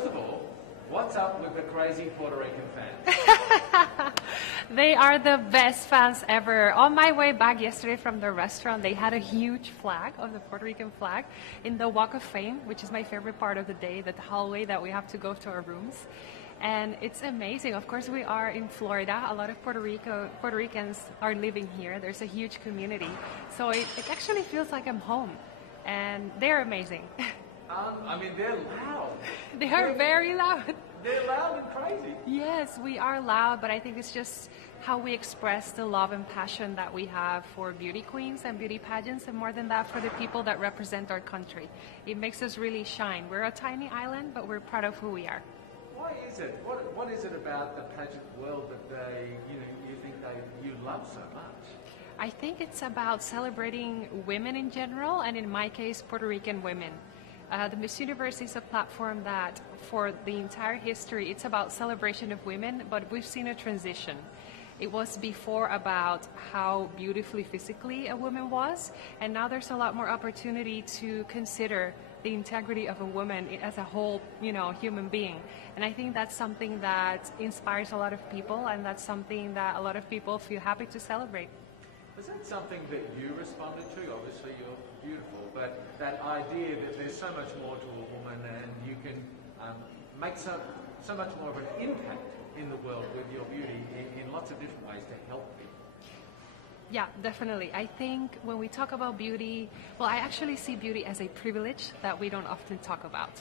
first of all, what's up with the crazy Puerto Rican fans? They are the best fans ever. On my way back yesterday from the restaurant, they had a huge flag of the Puerto Rican flag in the Walk of Fame, which is my favorite part of the day, the hallway that we have to go to our rooms. And it's amazing. Of course, we are in Florida. A lot of Puerto Ricans are living here. There's a huge community. So it actually feels like I'm home. And they're amazing. I mean, they're loud. They are very loud. They're loud and crazy. Yes, we are loud, but I think it's just how we express the love and passion that we have for beauty queens and beauty pageants, and more than that, for the people that represent our country. It makes us really shine. We're a tiny island, but we're proud of who we are. Why is it? What is it about the pageant world that you think you love so much? I think it's about celebrating women in general, and in my case, Puerto Rican women. The Miss Universe is a platform that, for the entire history, it's about celebration of women, but we've seen a transition. It was before about how beautifully physically a woman was, and now there's a lot more opportunity to consider the integrity of a woman as a whole, human being. And I think that's something that inspires a lot of people, and that's something that a lot of people feel happy to celebrate. Was that something that you responded to? Obviously, you're beautiful, but that idea that there's so much more to a woman and you can make so much more of an impact in the world with your beauty in lots of different ways to help people. Yeah, definitely. I think when we talk about beauty, I actually see beauty as a privilege that we don't often talk about.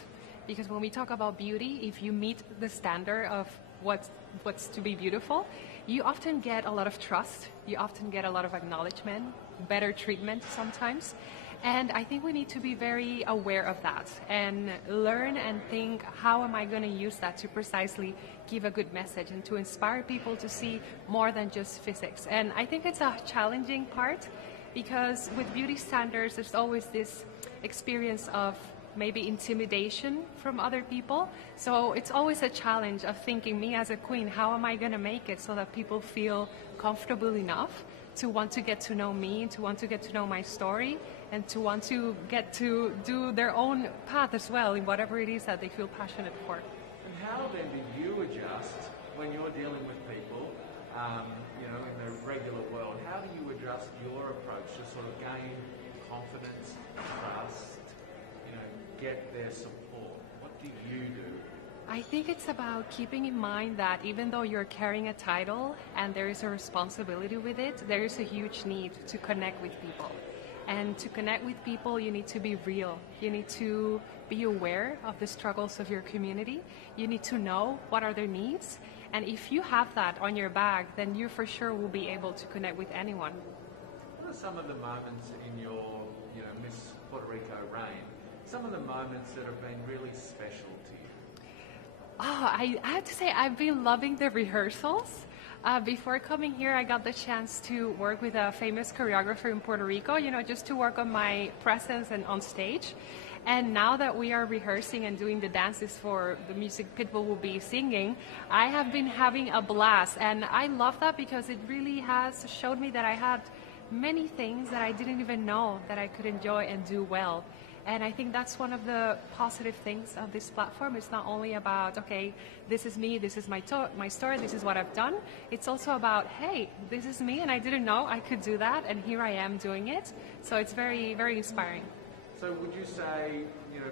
Because when we talk about beauty, if you meet the standard of what's to be beautiful, you often get a lot of trust, you often get a lot of acknowledgement, better treatment sometimes. And I think we need to be very aware of that and learn and think, how am I going to use that to precisely give a good message and to inspire people to see more than just physics. And I think it's a challenging part, because with beauty standards, there's always this experience of maybe intimidation from other people. So it's always a challenge of thinking, me as a queen, how am I going to make it so that people feel comfortable enough to want to get to know me, to want to get to know my story, and to want to get to do their own path as well in whatever it is that they feel passionate for. And how then do you adjust when you're dealing with people, in the regular world? How do you adjust your approach to sort of gain confidence, trust, get their support? What do you do? I think it's about keeping in mind that even though you're carrying a title and there is a responsibility with it, there is a huge need to connect with people. And to connect with people, you need to be real. You need to be aware of the struggles of your community. You need to know what are their needs. And if you have that on your bag, then you for sure will be able to connect with anyone. What are some of the moments in your, Miss Puerto Rico reign? Some of the moments that have been really special to you? I have to say, I've been loving the rehearsals. Before coming here, I got the chance to work with a famous choreographer in Puerto Rico, just to work on my presence and on stage. And now that we are rehearsing and doing the dances for the music Pitbull will be singing, I have been having a blast. And I love that because it really has showed me that I had many things that I didn't even know that I could enjoy and do well. And I think that's one of the positive things of this platform. It's not only about, okay, this is me, this is my story, this is what I've done. It's also about, hey, this is me and I didn't know I could do that, and here I am doing it. So it's very, very inspiring. So would you say,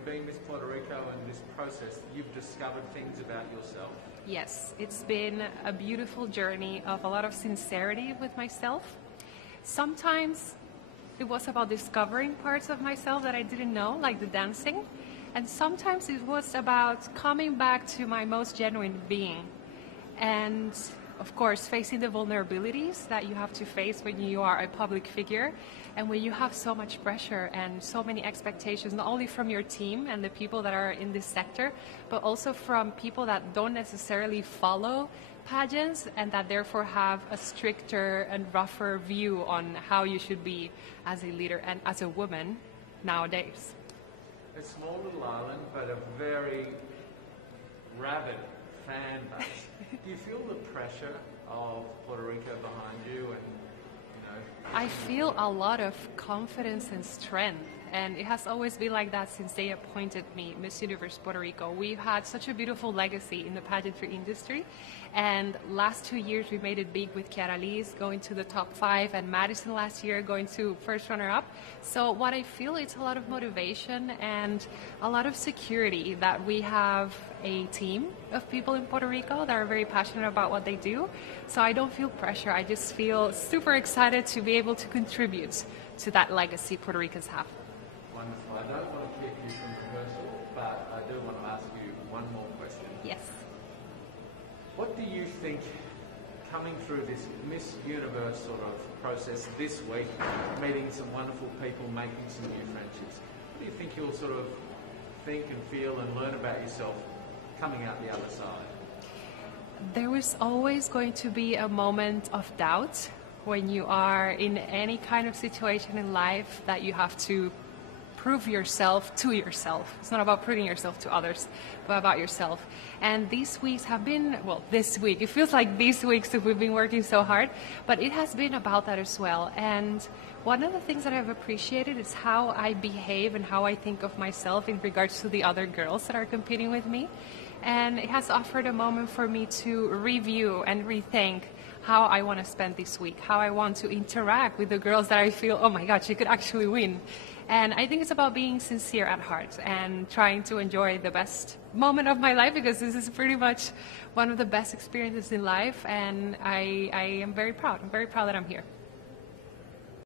being Miss Puerto Rico and this process, you've discovered things about yourself? Yes, it's been a beautiful journey of a lot of sincerity with myself. Sometimes it was about discovering parts of myself that I didn't know, like the dancing. And sometimes it was about coming back to my most genuine being. And of course, facing the vulnerabilities that you have to face when you are a public figure and when you have so much pressure and so many expectations, not only from your team and the people that are in this sector, but also from people that don't necessarily follow pageants and that therefore have a stricter and rougher view on how you should be as a leader and as a woman nowadays. A small little island, but a very rabid fan base. Do you feel the pressure of Puerto Rico behind you? And I feel a lot of confidence and strength And it has always been like that since they appointed me Miss Universe Puerto Rico. We've had such a beautiful legacy in the pageantry industry. And last 2 years we made it big with Kiara Lee's going to the top 5, and Madison last year going to first runner-up. So what I feel, it's a lot of motivation and a lot of security that we have a team of people in Puerto Rico that are very passionate about what they do. So I don't feel pressure. I just feel super excited to be able to contribute to that legacy Puerto Ricans have. Wonderful. I don't want to keep you from rehearsal, but I do want to ask you one more question. Yes. What do you think, coming through this Miss Universe sort of process this week, meeting some wonderful people, making some new friendships, what do you think you'll sort of think and feel and learn about yourself coming out the other side? There is always going to be a moment of doubt when you are in any kind of situation in life that you have to prove yourself to yourself. It's not about proving yourself to others, but about yourself. And these weeks have been, well, this week, it feels like these weeks that we've been working so hard, but it has been about that as well. And one of the things that I've appreciated is how I behave and how I think of myself in regards to the other girls that are competing with me. And it has offered a moment for me to review and rethink how I want to spend this week, how I want to interact with the girls that I feel, oh my God, she could actually win. And I think it's about being sincere at heart and trying to enjoy the best moment of my life, because this is pretty much one of the best experiences in life, and I am very proud. I'm very proud that I'm here.